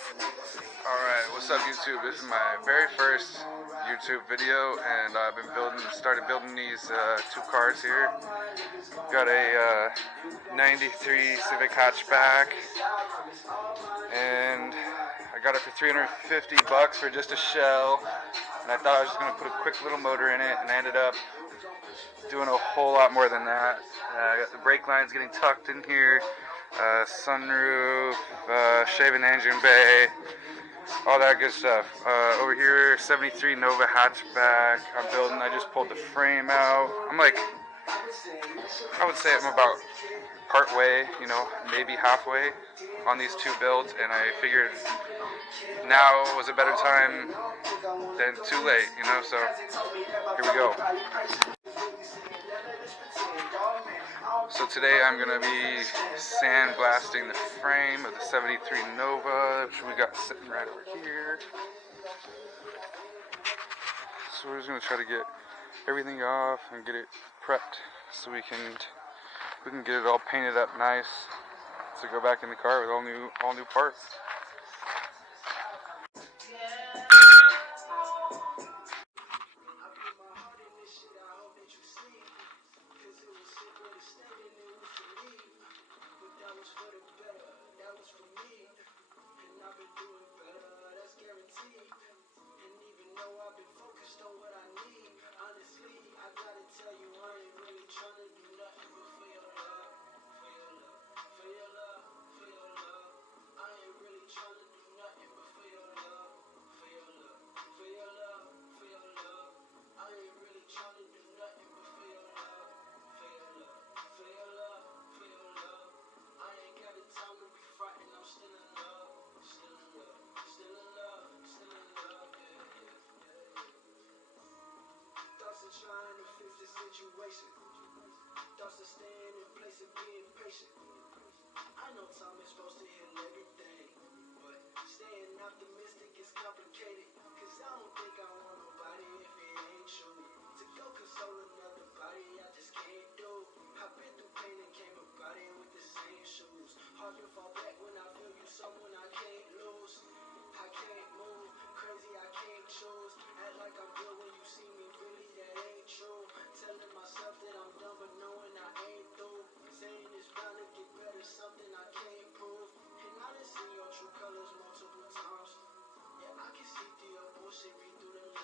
Alright, what's up YouTube? This is my very first YouTube video, and I've been started building these two cars here. Got a 93 Civic hatchback, and I got it for $350 for just a shell, and I thought I was just going to put a quick little motor in it, and I ended up doing a whole lot more than that. I got the brake lines getting tucked in here, sunroof, shaving engine bay, all that good stuff. Over here, 73 Nova hatchback. I just pulled the frame out. I would say I'm about part way, maybe halfway on these two builds, and I figured now was a better time than too late, so here we go. So today I'm going to be sandblasting the frame of the 73 Nova, which we got sitting right over here. So we're just going to try to get everything off and get it prepped so we can get it all painted up nice to go back in the car with all new parts. Trying to fix the situation. Thoughts of staying in place and being patient. I know time is supposed to heal everything, but staying optimistic is complicated. Cause I don't think I want nobody if it ain't true. To go console another body, I just can't do. I've been through pain and came about it with the same shoes. Hard to fall back when I feel you, someone I can't lose. I can't move, crazy I can't choose. Act like I'm good when you see me, really that ain't true. Telling myself that I'm done but knowing I ain't through. Saying it's bound to get better, something I can't prove. And I done seen your true colors multiple times. Yeah, I can see through your bullshit, read through the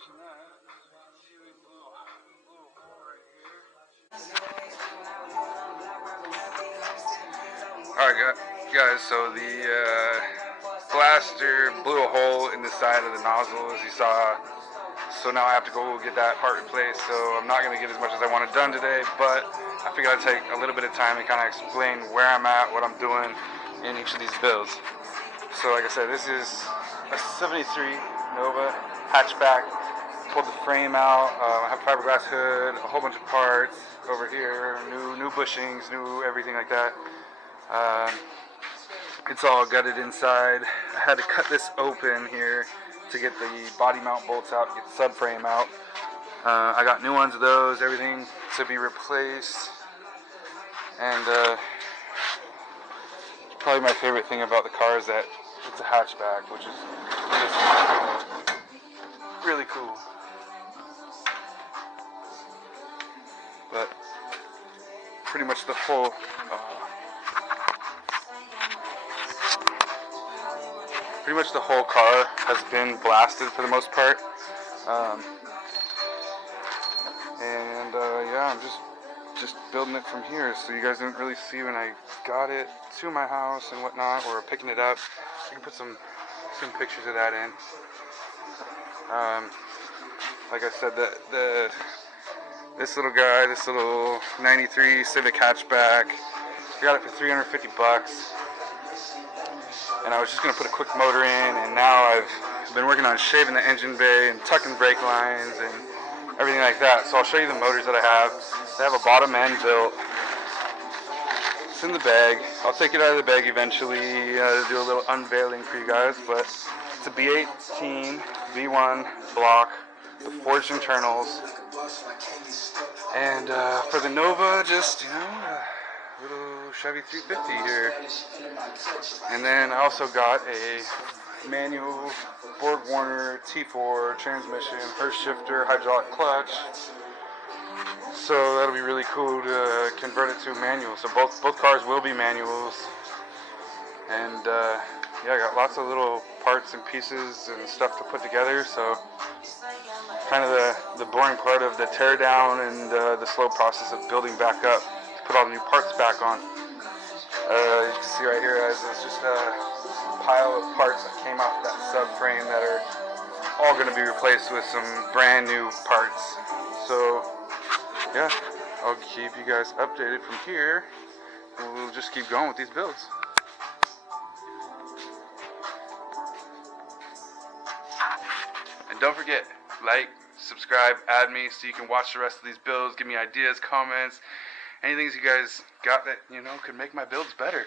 mention that. Civic little hole right here. Alright guys, so the blaster blew a hole in the side of the nozzle, as you saw. So now I have to go get that part replaced. So I'm not going to get as much as I wanted done today, but I figured I'd take a little bit of time and kind of explain where I'm at, what I'm doing in each of these builds. So like I said, this is a 73 Nova hatchback. Pulled the frame out. I have fiberglass hood, a whole bunch of parts over here, new bushings, new everything like that. It's all gutted inside. I had to cut this open here to get the body mount bolts out, get the subframe out. I got new ones of those, everything to be replaced. And probably my favorite thing about the car is that it's a hatchback, which is really cool. But pretty much the whole car has been blasted for the most part. Yeah, I'm just building it from here, so you guys didn't really see when I got it to my house and whatnot, or picking it up. I can put some pictures of that in. Like I said, this little guy, this little 93 Civic hatchback, I got it for 350 bucks. And I was just going to put a quick motor in, and now I've been working on shaving the engine bay and tucking brake lines and everything like that. So I'll show you the motors that I have. They have a bottom end built. It's in the bag. I'll take it out of the bag eventually, do a little unveiling for you guys, but it's a B18 V1 block with forged internals. And for the Nova, just, little Chevy 350 here. And then I also got a manual Borg Warner T4 transmission, Hurst shifter, hydraulic clutch. So that'll be really cool to convert it to manual. So both cars will be manuals. And yeah, I got lots of little parts and pieces and stuff to put together. So kind of the boring part of the tear down and the slow process of building back up to put all the new parts back on. You can see right here, guys, it's just a pile of parts that came off that subframe that are all going to be replaced with some brand new parts. So yeah, I'll keep you guys updated from here, and we'll just keep going with these builds. And don't forget, like, subscribe, add me so you can watch the rest of these builds, give me ideas, comments, anything you guys got that could make my builds better.